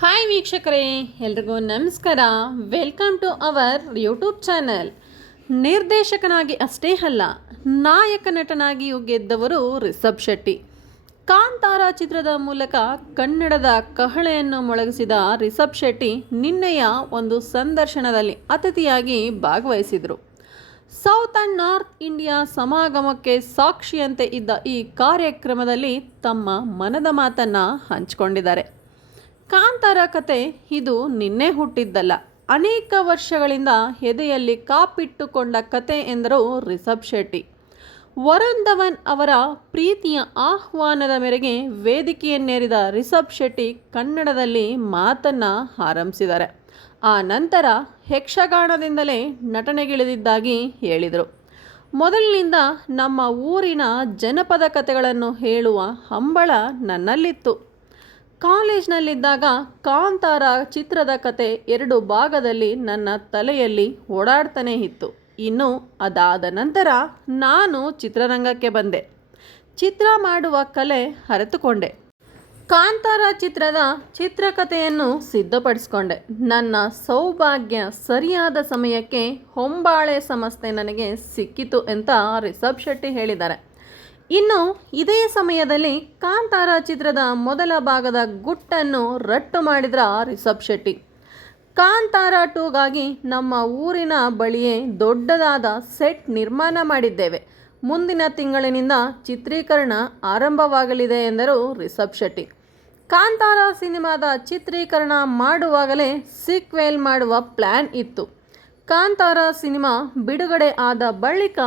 Hi ವೀಕ್ಷಕರೇ, ಎಲ್ರಿಗೂ ನಮಸ್ಕಾರ. Welcome to our YouTube channel. ನಿರ್ದೇಶಕನಾಗಿ ಅಷ್ಟೇ ಅಲ್ಲ, ನಾಯಕ ನಟನಾಗಿಯೂ ಗೆದ್ದವರು ರಿಷಬ್ ಶೆಟ್ಟಿ. ಕಾಂತಾರ ಚಿತ್ರದ ಮೂಲಕ ಕನ್ನಡದ ಕಹಳೆಯನ್ನು ಮೊಳಗಿಸಿದ ರಿಷಬ್ ಶೆಟ್ಟಿ ನಿನ್ನೆಯ ಒಂದು ಸಂದರ್ಶನದಲ್ಲಿ ಅತಿಥಿಯಾಗಿ ಭಾಗವಹಿಸಿದರು. ಸೌತ್ ಆ್ಯಂಡ್ ನಾರ್ತ್ ಇಂಡಿಯಾ ಸಮಾಗಮಕ್ಕೆ ಸಾಕ್ಷಿಯಂತೆ ಇದ್ದ ಈ ಕಾರ್ಯಕ್ರಮದಲ್ಲಿ ತಮ್ಮ ಮನದ ಮಾತನ್ನು ಹಂಚಿಕೊಂಡಿದ್ದಾರೆ. ಕಾಂತಾರ ಕತೆ ಇದು ನಿನ್ನೆ ಹುಟ್ಟಿದ್ದಲ್ಲ, ಅನೇಕ ವರ್ಷಗಳಿಂದ ಎದೆಯಲ್ಲಿ ಕಾಪಿಟ್ಟುಕೊಂಡ ಕತೆ ಎಂದರು ರಿಷಬ್ ಶೆಟ್ಟಿ. ವರುಣ್ ಧವನ್ ಅವರ ಪ್ರೀತಿಯ ಆಹ್ವಾನದ ಮೇರೆಗೆ ವೇದಿಕೆಯನ್ನೇರಿದ ರಿಷಬ್ ಶೆಟ್ಟಿ ಕನ್ನಡದಲ್ಲಿ ಮಾತನ್ನು ಆರಂಭಿಸಿದ್ದಾರೆ. ಆ ನಂತರ ಯಕ್ಷಗಾನದಿಂದಲೇ ನಟನೆಗಿಳಿದಿದ್ದಾಗಿ ಹೇಳಿದರು. ಮೊದಲಿನಿಂದ ನಮ್ಮ ಊರಿನ ಜನಪದ ಕಥೆಗಳನ್ನು ಹೇಳುವ ಹಂಬಲ ನನ್ನಲ್ಲಿತ್ತು. ಕಾಲೇಜ್ನಲ್ಲಿದ್ದಾಗ ಕಾಂತಾರ ಚಿತ್ರದ ಕತೆ 2 ಭಾಗದಲ್ಲಿ ನನ್ನ ತಲೆಯಲ್ಲಿ ಓಡಾಡ್ತಾನೆ ಇತ್ತು. ಇನ್ನು ಅದಾದ ನಂತರ ನಾನು ಚಿತ್ರರಂಗಕ್ಕೆ ಬಂದೆ. ಚಿತ್ರ ಮಾಡುವ ಕಲೆ ಅರಿತುಕೊಂಡೆ. ಕಾಂತಾರ ಚಿತ್ರದ ಚಿತ್ರಕಥೆಯನ್ನು ಸಿದ್ಧಪಡಿಸಿಕೊಂಡೆ. ನನ್ನ ಸೌಭಾಗ್ಯ ಸರಿಯಾದ ಸಮಯಕ್ಕೆ ಹೊಂಬಾಳೆ ಸಂಸ್ಥೆ ನನಗೆ ಸಿಕ್ಕಿತು ಅಂತ ರಿಷಬ್ ಶೆಟ್ಟಿ ಹೇಳಿದ್ದಾರೆ. ಇನ್ನು ಇದೇ ಸಮಯದಲ್ಲಿ ಕಾಂತಾರ ಚಿತ್ರದ ಮೊದಲ ಭಾಗದ ಗುಟ್ಟನ್ನು ರಟ್ಟು ಮಾಡಿದ್ರ ರಿಷಬ್ ಶೆಟ್ಟಿ. ಕಾಂತಾರ 2ಗಾಗಿ ನಮ್ಮ ಊರಿನ ಬಳಿಯೇ ದೊಡ್ಡದಾದ ಸೆಟ್ ನಿರ್ಮಾಣ ಮಾಡಿದ್ದೇವೆ. ಮುಂದಿನ ತಿಂಗಳಿನಿಂದ ಚಿತ್ರೀಕರಣ ಆರಂಭವಾಗಲಿದೆ ಎಂದರು ರಿಷಬ್ ಶೆಟ್ಟಿ. ಕಾಂತಾರ ಸಿನಿಮಾದ ಚಿತ್ರೀಕರಣ ಮಾಡುವಾಗಲೇ ಸೀಕ್ವೆಲ್ ಮಾಡುವ ಪ್ಲ್ಯಾನ್ ಇತ್ತು. ಕಾಂತಾರ ಸಿನಿಮಾ ಬಿಡುಗಡೆ ಆದ ಬಳಿಕ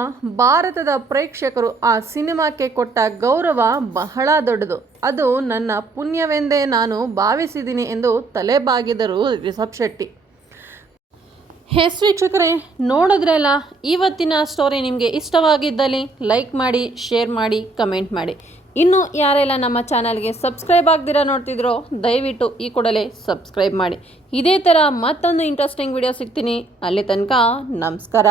ಭಾರತದ ಪ್ರೇಕ್ಷಕರು ಆ ಸಿನಿಮಾಕ್ಕೆ ಕೊಟ್ಟ ಗೌರವ ಬಹಳ ದೊಡ್ಡದು. ಅದು ನನ್ನ ಪುಣ್ಯವೆಂದೇ ನಾನು ಭಾವಿಸಿದ್ದೀನಿ ಎಂದು ತಲೆಬಾಗಿದರು ರಿಷಬ್ ಶೆಟ್ಟಿ. ವೀಕ್ಷಕರೇ, ನೋಡಿದ್ರಲ್ಲ, ಇವತ್ತಿನ ಸ್ಟೋರಿ ನಿಮಗೆ ಇಷ್ಟವಾಗಿದ್ದಲ್ಲಿ ಲೈಕ್ ಮಾಡಿ, ಶೇರ್ ಮಾಡಿ, ಕಮೆಂಟ್ ಮಾಡಿ. ಇನ್ನು ಯಾರೆಲ್ಲ ನಮ್ಮ ಚಾನಲ್ಗೆ ಸಬ್ಸ್ಕ್ರೈಬ್ ಆಗದಿರ ನೋಡ್ತಿದ್ರೋ ದಯವಿಟ್ಟು ಈ ಕೂಡಲೇ ಸಬ್ಸ್ಕ್ರೈಬ್ ಮಾಡಿ. ಇದೇ ಥರ ಮತ್ತೊಂದು ಇಂಟ್ರೆಸ್ಟಿಂಗ್ ವಿಡಿಯೋ ಸಿಗ್ತೀನಿ. ಅಲ್ಲಿ ತನಕ ನಮಸ್ಕಾರ.